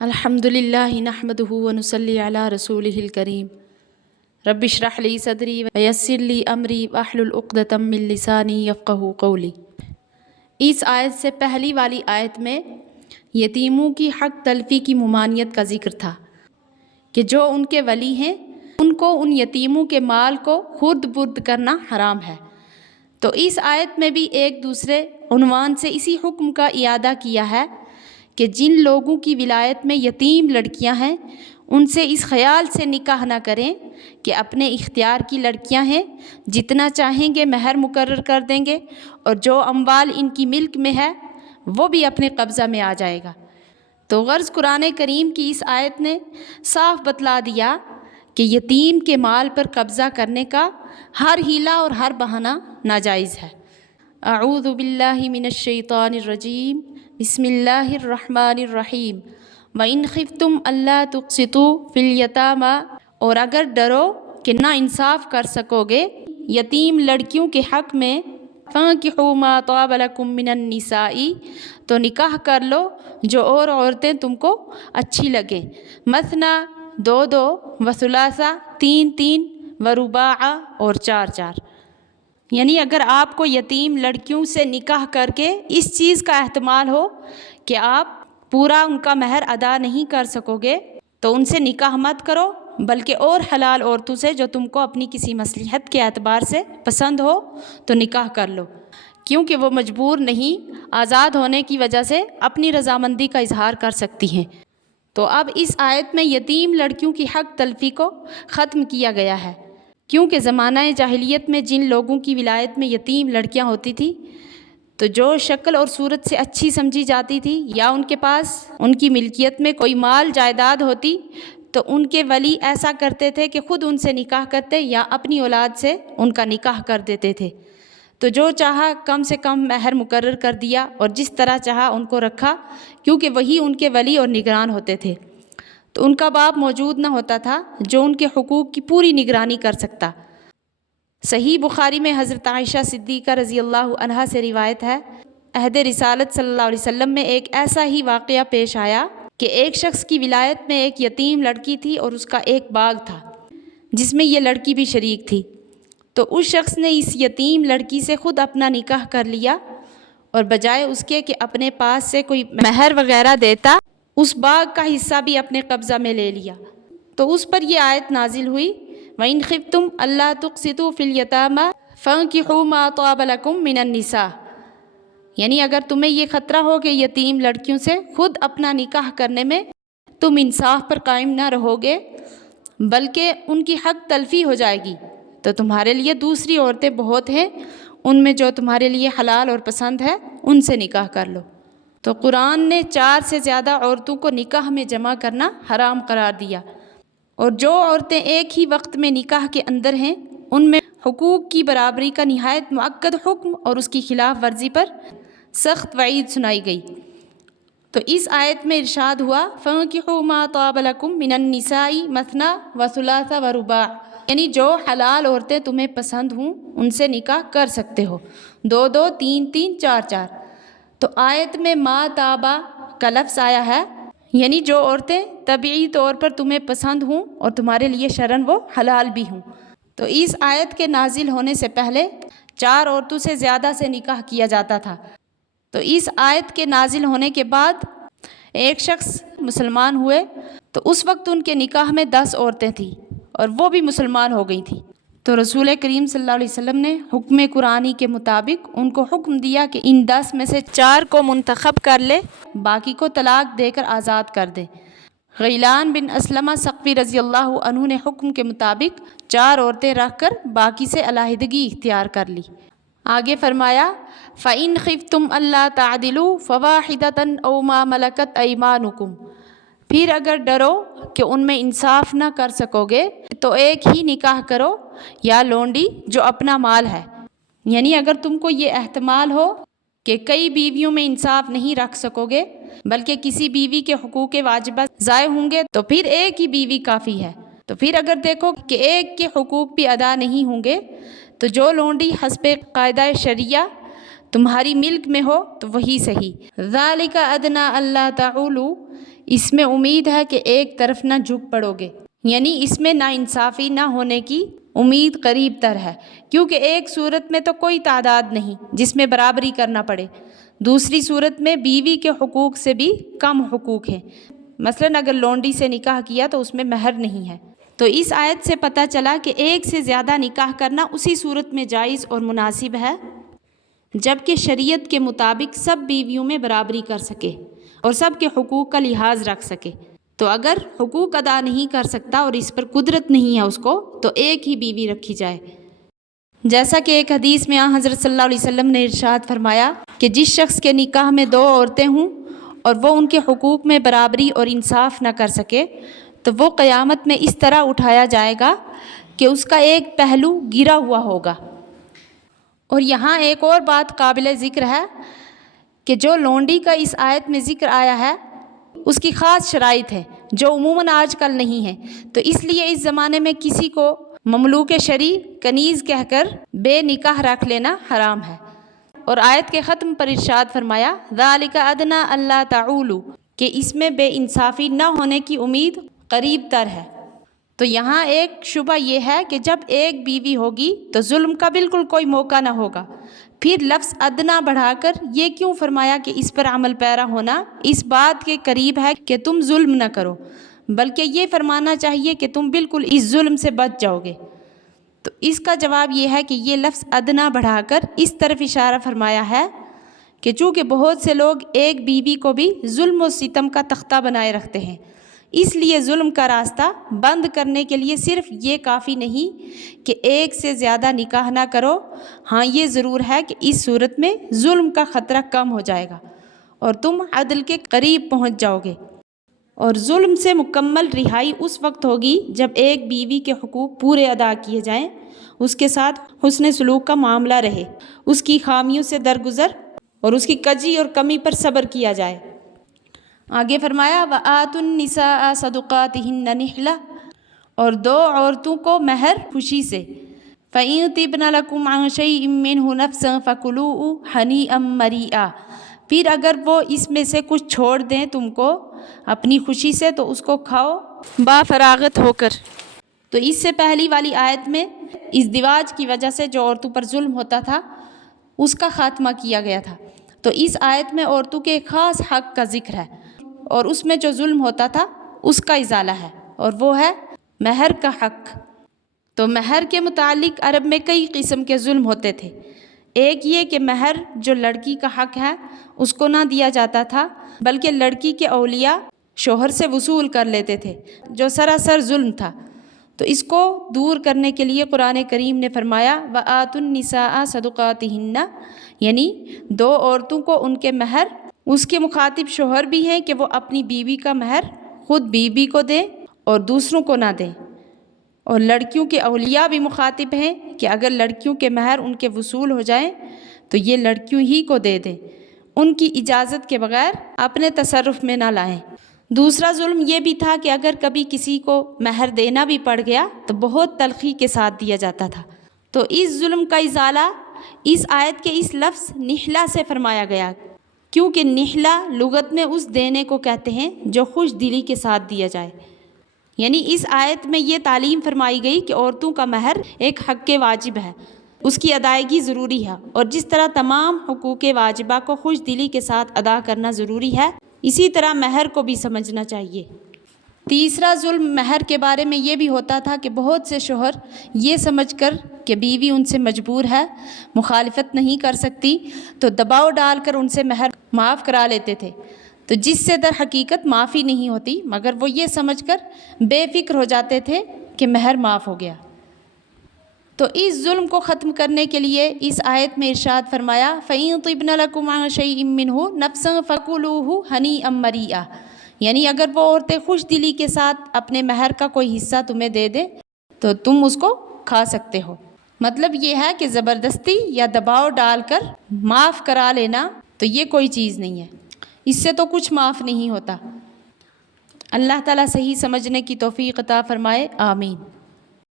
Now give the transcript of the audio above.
الحمد للہ نحمدہ ونصلی علی رسولہ الکریم رب اشرح لی صدری ویسر لی امری واحلل عقدۃ من لسانی یفقہوا قولی۔ اس آیت سے پہلی والی آیت میں یتیموں کی حق تلفی کی ممانعت کا ذکر تھا کہ جو ان کے ولی ہیں ان کو ان یتیموں کے مال کو خرد برد کرنا حرام ہے۔ تو اس آیت میں بھی ایک دوسرے عنوان سے اسی حکم کا اعادہ کیا ہے کہ جن لوگوں کی ولایت میں یتیم لڑکیاں ہیں ان سے اس خیال سے نکاح نہ کریں کہ اپنے اختیار کی لڑکیاں ہیں، جتنا چاہیں گے مہر مقرر کر دیں گے اور جو اموال ان کی ملک میں ہے وہ بھی اپنے قبضہ میں آ جائے گا۔ تو غرض قرآن کریم کی اس آیت نے صاف بتلا دیا کہ یتیم کے مال پر قبضہ کرنے کا ہر ہیلہ اور ہر بہانہ ناجائز ہے۔ اعوذ باللہ من الشیطان الرجیم، بسم اللہ الرحمن الرحیم۔ وَإِنْ خِفْتُمْ أَلَّا تُقْسِطُوا فِي الْيَتَامَىٰ، اور اگر ڈرو کہ نا انصاف کر سکو گے یتیم لڑکیوں کے حق میں، فَانكِحُوا مَا طَابَ لَكُم مِّنَ النِّسَاءِ، تو نکاح کر لو جو اور عورتیں تم کو اچھی لگیں، مثنیٰ دو دو، وثلاثہ تین تین، ورباع اور چار چار۔ یعنی اگر آپ کو یتیم لڑکیوں سے نکاح کر کے اس چیز کا احتمال ہو کہ آپ پورا ان کا مہر ادا نہیں کر سکو گے تو ان سے نکاح مت کرو، بلکہ اور حلال عورتوں سے جو تم کو اپنی کسی مصلحت کے اعتبار سے پسند ہو تو نکاح کر لو، کیونکہ وہ مجبور نہیں، آزاد ہونے کی وجہ سے اپنی رضامندی کا اظہار کر سکتی ہیں۔ تو اب اس آیت میں یتیم لڑکیوں کی حق تلفی کو ختم کیا گیا ہے، کیونکہ زمانہ جاہلیت میں جن لوگوں کی ولایت میں یتیم لڑکیاں ہوتی تھیں تو جو شکل اور صورت سے اچھی سمجھی جاتی تھی یا ان کے پاس ان کی ملکیت میں کوئی مال جائیداد ہوتی تو ان کے ولی ایسا کرتے تھے کہ خود ان سے نکاح کرتے یا اپنی اولاد سے ان کا نکاح کر دیتے تھے۔ تو جو چاہا کم سے کم مہر مقرر کر دیا اور جس طرح چاہا ان کو رکھا، کیونکہ وہی ان کے ولی اور نگران ہوتے تھے۔ تو ان کا باپ موجود نہ ہوتا تھا جو ان کے حقوق کی پوری نگرانی کر سکتا۔ صحیح بخاری میں حضرت عائشہ صدیقہ رضی اللہ عنہا سے روایت ہے، عہد رسالت صلی اللہ علیہ وسلم میں ایک ایسا ہی واقعہ پیش آیا کہ ایک شخص کی ولایت میں ایک یتیم لڑکی تھی اور اس کا ایک باغ تھا جس میں یہ لڑکی بھی شریک تھی۔ تو اس شخص نے اس یتیم لڑکی سے خود اپنا نکاح کر لیا اور بجائے اس کے کہ اپنے پاس سے کوئی مہر وغیرہ دیتا، اس باغ کا حصہ بھی اپنے قبضہ میں لے لیا۔ تو اس پر یہ آیت نازل ہوئی، وَإِنْ خِفْتُمْ أَلَّا تُقْسِطُوا فِي الْيَتَامَىٰ فَانكِحُوا مَا طَابَ لَكُم مِّنَ النِّسَاءِ، یعنی اگر تمہیں یہ خطرہ ہو کہ یتیم لڑکیوں سے خود اپنا نکاح کرنے میں تم انصاف پر قائم نہ رہو گے بلکہ ان کی حق تلفی ہو جائے گی، تو تمہارے لیے دوسری عورتیں بہت ہیں، ان میں جو تمہارے لیے حلال اور پسند ہے ان سے نکاح کر لو۔ تو قرآن نے 4 سے زیادہ عورتوں کو نکاح میں جمع کرنا حرام قرار دیا، اور جو عورتیں ایک ہی وقت میں نکاح کے اندر ہیں ان میں حقوق کی برابری کا نہایت مؤکد حکم اور اس کی خلاف ورزی پر سخت وعید سنائی گئی۔ تو اس آیت میں ارشاد ہوا، فَانكِحُوا مَا طَابَ لَكُم مِّنَ النِّسَاءِ مَثْنَىٰ وَثُلَاثَ وَرُبَاعَ، یعنی جو حلال عورتیں تمہیں پسند ہوں ان سے نکاح کر سکتے ہو، 2 2 3 3 4 4۔ تو آیت میں ما طابہ کا لفظ آیا ہے، یعنی جو عورتیں طبعی طور پر تمہیں پسند ہوں اور تمہارے لیے شرعاً وہ حلال بھی ہوں۔ تو اس آیت کے نازل ہونے سے پہلے 4 عورتوں سے زیادہ سے نکاح کیا جاتا تھا۔ تو اس آیت کے نازل ہونے کے بعد ایک شخص مسلمان ہوئے تو اس وقت ان کے نکاح میں 10 عورتیں تھیں اور وہ بھی مسلمان ہو گئی تھیں۔ تو رسول کریم صلی اللہ علیہ وسلم نے حکم قرآنی کے مطابق ان کو حکم دیا کہ ان 10 میں سے 4 کو منتخب کر لے، باقی کو طلاق دے کر آزاد کر دے۔ غیلان بن اسلمہ ثقفی رضی اللہ عنہ نے حکم کے مطابق 4 عورتیں رکھ کر باقی سے علیحدگی اختیار کر لی۔ آگے فرمایا، فَإِنْ خِفْتُمْ أَلَّا تَعْدِلُوا فَوَاحِدَةً أَوْ مَا مَلَكَتْ أَيْمَانُكُمْ، پھر اگر ڈرو کہ ان میں انصاف نہ کر سکو گے تو ایک ہی نکاح کرو یا لونڈی جو اپنا مال ہے۔ یعنی اگر تم کو یہ احتمال ہو کہ کئی بیویوں میں انصاف نہیں رکھ سکو گے بلکہ کسی بیوی کے حقوق واجبات ضائع ہوں گے تو پھر ایک ہی بیوی کافی ہے۔ تو پھر اگر دیکھو کہ ایک کے حقوق بھی ادا نہیں ہوں گے تو جو لونڈی حسب قاعدہ شریعہ تمہاری ملک میں ہو تو وہی صحیح۔ ذَلِكَ أَدْنَىٰ أَلَّا تَعُولُوا، اس میں امید ہے کہ ایک طرف نہ جھک پڑو گے، یعنی اس میں ناانصافی نہ ہونے کی امید قریب تر ہے، کیونکہ ایک صورت میں تو کوئی تعداد نہیں جس میں برابری کرنا پڑے، دوسری صورت میں بیوی کے حقوق سے بھی کم حقوق ہیں، مثلاً اگر لونڈی سے نکاح کیا تو اس میں مہر نہیں ہے۔ تو اس آیت سے پتہ چلا کہ ایک سے زیادہ نکاح کرنا اسی صورت میں جائز اور مناسب ہے جبکہ شریعت کے مطابق سب بیویوں میں برابری کر سکے اور سب کے حقوق کا لحاظ رکھ سکے۔ تو اگر حقوق ادا نہیں کر سکتا اور اس پر قدرت نہیں ہے اس کو، تو ایک ہی بیوی رکھی جائے۔ جیسا کہ ایک حدیث میں حضرت صلی اللہ علیہ وسلم نے ارشاد فرمایا کہ جس شخص کے نکاح میں 2 عورتیں ہوں اور وہ ان کے حقوق میں برابری اور انصاف نہ کر سکے تو وہ قیامت میں اس طرح اٹھایا جائے گا کہ اس کا ایک پہلو گرا ہوا ہوگا۔ اور یہاں ایک اور بات قابل ذکر ہے کہ جو لونڈی کا اس آیت میں ذکر آیا ہے اس کی خاص شرائط ہے جو عموماً آج کل نہیں ہے، تو اس لیے اس زمانے میں کسی کو مملوک شرعی کنیز کہہ کر بے نکاح رکھ لینا حرام ہے۔ اور آیت کے ختم پر ارشاد فرمایا ذَلِكَ أَدْنَىٰ أَلَّا تَعُولُوا، کہ اس میں بے انصافی نہ ہونے کی امید قریب تر ہے۔ تو یہاں ایک شبہ یہ ہے کہ جب ایک بیوی ہوگی تو ظلم کا بالکل کوئی موقع نہ ہوگا، پھر لفظ ادنا بڑھا کر یہ کیوں فرمایا کہ اس پر عمل پیرا ہونا اس بات کے قریب ہے کہ تم ظلم نہ کرو، بلکہ یہ فرمانا چاہیے کہ تم بالکل اس ظلم سے بچ جاؤ گے۔ تو اس کا جواب یہ ہے کہ یہ لفظ ادنا بڑھا کر اس طرف اشارہ فرمایا ہے کہ چونکہ بہت سے لوگ ایک بیوی کو بھی ظلم و ستم کا تختہ بنائے رکھتے ہیں، اس لیے ظلم کا راستہ بند کرنے کے لیے صرف یہ کافی نہیں کہ ایک سے زیادہ نکاح نہ کرو، ہاں یہ ضرور ہے کہ اس صورت میں ظلم کا خطرہ کم ہو جائے گا اور تم عدل کے قریب پہنچ جاؤ گے۔ اور ظلم سے مکمل رہائی اس وقت ہوگی جب ایک بیوی کے حقوق پورے ادا کیے جائیں، اس کے ساتھ حسن سلوک کا معاملہ رہے، اس کی خامیوں سے درگزر اور اس کی کجی اور کمی پر صبر کیا جائے۔ آگے فرمایا وَآتُوا النِّسَاءَ صَدُقَاتِهِنَّ نِحْلَةً، اور دو عورتوں کو مہر خوشی سے، فَإِن طِبْنَ لَكُمْ عَن شَيْءٍ مِّنْهُ نَفْسًا فَكُلُوهُ هَنِيئًا مَرِيئًا، پھر اگر وہ اس میں سے کچھ چھوڑ دیں تم کو اپنی خوشی سے تو اس کو کھاؤ با فراغت ہو کر۔ تو اس سے پہلی والی آیت میں ازدواج کی وجہ سے جو عورتوں پر ظلم ہوتا تھا اس کا خاتمہ کیا گیا تھا، تو اس آیت میں عورتوں کے خاص حق کا ذکر ہے اور اس میں جو ظلم ہوتا تھا اس کا ازالہ ہے، اور وہ ہے مہر کا حق۔ تو مہر کے متعلق عرب میں کئی قسم کے ظلم ہوتے تھے۔ ایک یہ کہ مہر جو لڑکی کا حق ہے اس کو نہ دیا جاتا تھا بلکہ لڑکی کے اولیاء شوہر سے وصول کر لیتے تھے، جو سراسر ظلم تھا۔ تو اس کو دور کرنے کے لیے قرآن کریم نے فرمایا وَآتُوا النِّسَاءَ صَدُقَاتِهِنَّ، یعنی دو عورتوں کو ان کے مہر، اس کے مخاطب شوہر بھی ہیں کہ وہ اپنی بیوی کا مہر خود بیوی کو دیں اور دوسروں کو نہ دیں، اور لڑکیوں کے اولیاء بھی مخاطب ہیں کہ اگر لڑکیوں کے مہر ان کے وصول ہو جائیں تو یہ لڑکیوں ہی کو دے دیں، ان کی اجازت کے بغیر اپنے تصرف میں نہ لائیں۔ دوسرا ظلم یہ بھی تھا کہ اگر کبھی کسی کو مہر دینا بھی پڑ گیا تو بہت تلخی کے ساتھ دیا جاتا تھا۔ تو اس ظلم کا ازالہ اس آیت کے اس لفظ نحلہ سے فرمایا گیا، کیونکہ نحلہ لغت میں اس دینے کو کہتے ہیں جو خوش دلی کے ساتھ دیا جائے۔ یعنی اس آیت میں یہ تعلیم فرمائی گئی کہ عورتوں کا مہر ایک حق واجب ہے، اس کی ادائیگی ضروری ہے، اور جس طرح تمام حقوق واجبہ کو خوش دلی کے ساتھ ادا کرنا ضروری ہے، اسی طرح مہر کو بھی سمجھنا چاہیے۔ تیسرا ظلم مہر کے بارے میں یہ بھی ہوتا تھا کہ بہت سے شوہر یہ سمجھ کر کہ بیوی ان سے مجبور ہے، مخالفت نہیں کر سکتی، تو دباؤ ڈال کر ان سے مہر معاف کرا لیتے تھے، تو جس سے در حقیقت معافی نہیں ہوتی، مگر وہ یہ سمجھ کر بے فکر ہو جاتے تھے کہ مہر معاف ہو گیا۔ تو اس ظلم کو ختم کرنے کے لیے اس آیت میں ارشاد فرمایا فَإِن طِبْنَ لَكُمْ عَن شَيْءٍ مِّنْهُ نَفْسًا فَكُلُوهُ هَنِيئًا مَرِيئًا، یعنی اگر وہ عورتیں خوش دلی کے ساتھ اپنے مہر کا کوئی حصہ تمہیں دے دے تو تم اس کو کھا سکتے ہو۔ مطلب یہ ہے کہ زبردستی یا دباؤ ڈال کر معاف کرا لینا تو یہ کوئی چیز نہیں ہے، اس سے تو کچھ معاف نہیں ہوتا۔ اللہ تعالیٰ صحیح سمجھنے کی توفیق عطا فرمائے، آمین۔